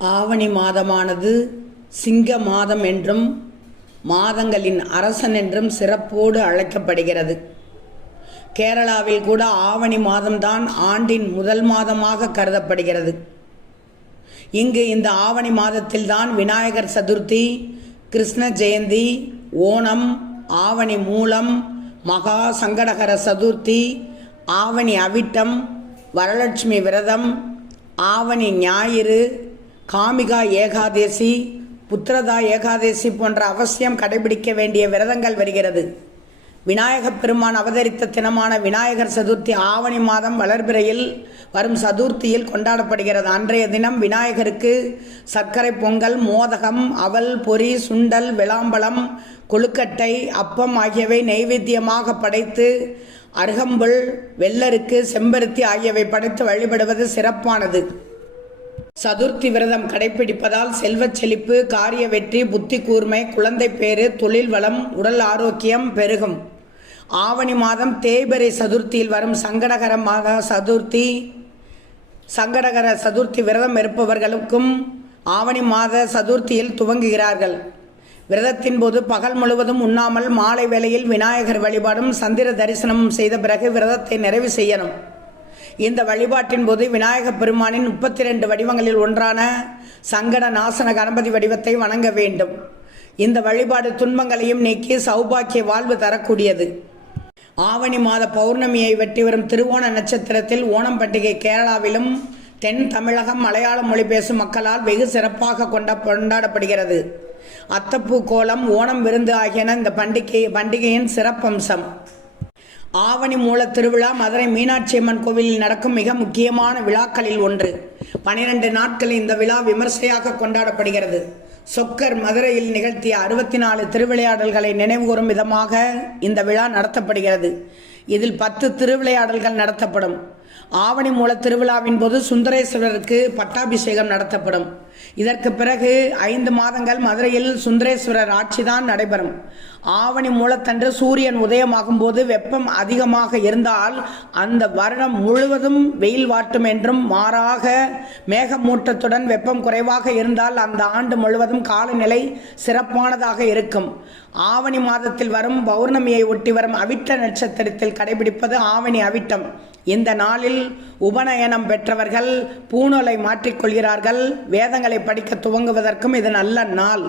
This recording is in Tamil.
ஆவணி மாதமானது சிங்க மாதம் என்றும் மாதங்களின் அரசன் என்றும் சிறப்போடு அழைக்கப்படுகிறது. கேரளாவில் கூட ஆவணி மாதம்தான் ஆண்டின் முதல் மாதமாக கருதப்படுகிறது. இங்கு இந்த ஆவணி மாதத்தில்தான் விநாயகர் சதுர்த்தி கிருஷ்ண ஜெயந்தி ஓணம் ஆவணி மூலம் மகா சங்கடகர சதுர்த்தி ஆவணி அவிட்டம் வரலட்சுமி விரதம் ஆவணி ஞாயிறு காமிகா ஏகாதேசி புத்திரதா ஏகாதேசி போன்ற அவசியம் கடைபிடிக்க வேண்டிய விரதங்கள் வருகிறது. விநாயகப் பெருமான் அவதரித்த தினமான விநாயகர் சதுர்த்தி ஆவணி மாதம் வளர்பிறையில் வரும் சதுர்த்தியில் கொண்டாடப்படுகிறது. அன்றைய தினம் விநாயகருக்கு சர்க்கரை பொங்கல் மோதகம் அவல் பொறி சுண்டல் விளாம்பழம் கொழுக்கட்டை அப்பம் ஆகியவை நைவேத்தியமாக படைத்து அருகம்புல் வெள்ளருக்கு செம்பருத்தி ஆகியவை படைத்து வழிபடுவது சிறப்பானது. சதுர்த்தி விரதம் கடைபிடிப்பதால் செல்வச் செழிப்பு காரிய வெற்றி புத்தி கூர்மை குழந்தை பேறு தொழில் வளம் உடல் ஆரோக்கியம் பெருகும். ஆவணி மாதம் தேய்பிறை சதுர்த்தியில் வரும் சங்கடகரமாக சதுர்த்தி சங்கடகர சதுர்த்தி விரதம் இருப்பவர்களுக்கும் ஆவணி மாத சதுர்த்தியில் துவங்குகிறார்கள். விரதத்தின் போது பகல் முழுவதும் உண்ணாமல் மாலை வேளையில் விநாயகர் வழிபாடும் சந்திர தரிசனமும் செய்த பிறகு விரதத்தை நிறைவு செய்யணும். இந்த வழிபாட்டின் போது விநாயகப் பெருமானின் முப்பத்தி ரெண்டு வடிவங்களில் ஒன்றான சங்கட நாசன கணபதி வடிவத்தை வணங்க வேண்டும். இந்த வழிபாடு துன்பங்களையும் நீக்கி சௌபாக்கிய வாழ்வு தரக்கூடியது. ஆவணி மாத பௌர்ணமியை வெட்டி வரும் திருவோண நட்சத்திரத்தில் ஓணம் பண்டிகை கேரளாவிலும் தென் தமிழகம் மலையாள மொழி பேசும் மக்களால் வெகு சிறப்பாக கொண்ட கொண்டாடப்படுகிறது. அத்தப்பூ கோலம் ஓணம் விருந்து ஆகியன இந்த பண்டிகை பண்டிகையின் சிறப்பம்சம். ஆவணி மூல திருவிழா மதுரை மீனாட்சி அம்மன் கோவிலில் நடக்கும் மிக முக்கியமான விழாக்களில் ஒன்று. பனிரெண்டு நாட்கள் இந்த விழா விமர்சையாக கொண்டாடப்படுகிறது. சொக்கர் மதுரையில் நிகழ்த்திய அறுபத்தி நாலு திருவிளையாடல்களை நினைவுகூறும் விதமாக இந்த விழா நடத்தப்படுகிறது. இதில் பத்து திருவிளையாடல்கள் நடத்தப்படும். ஆவணி மூல திருவிழாவின் போது சுந்தரேஸ்வரருக்கு பட்டாபிஷேகம் நடத்தப்படும். இதற்கு பிறகு ஐந்து மாதங்கள் மதுரையில் சுந்தரேஸ்வரர் ஆட்சிதான் நடைபெறும். ஆவணி மூலத்தன்று சூரியன் உதயமாகும் போது வெப்பம் அதிகமாக இருந்தால் அந்த வருடம் முழுவதும் வெயில் வாட்டும் என்றும் மாறாக மேகமூட்டத்துடன் வெப்பம் குறைவாக இருந்தால் அந்த ஆண்டு முழுவதும் காலநிலை சிறப்பானதாக இருக்கும். ஆவணி மாதத்தில் வரும் பௌர்ணமியை ஒட்டி வரும் அவிட்ட நட்சத்திரத்தில் கடைபிடிப்பது ஆவணி அவிட்டம். இந்த நாளில் உபநயனம் பெற்றவர்கள் பூணூலை மாற்றிக்கொள்கிறார்கள் வேதங்களை படிக்க துவங்குவதற்கும் இது நல்ல நாள்.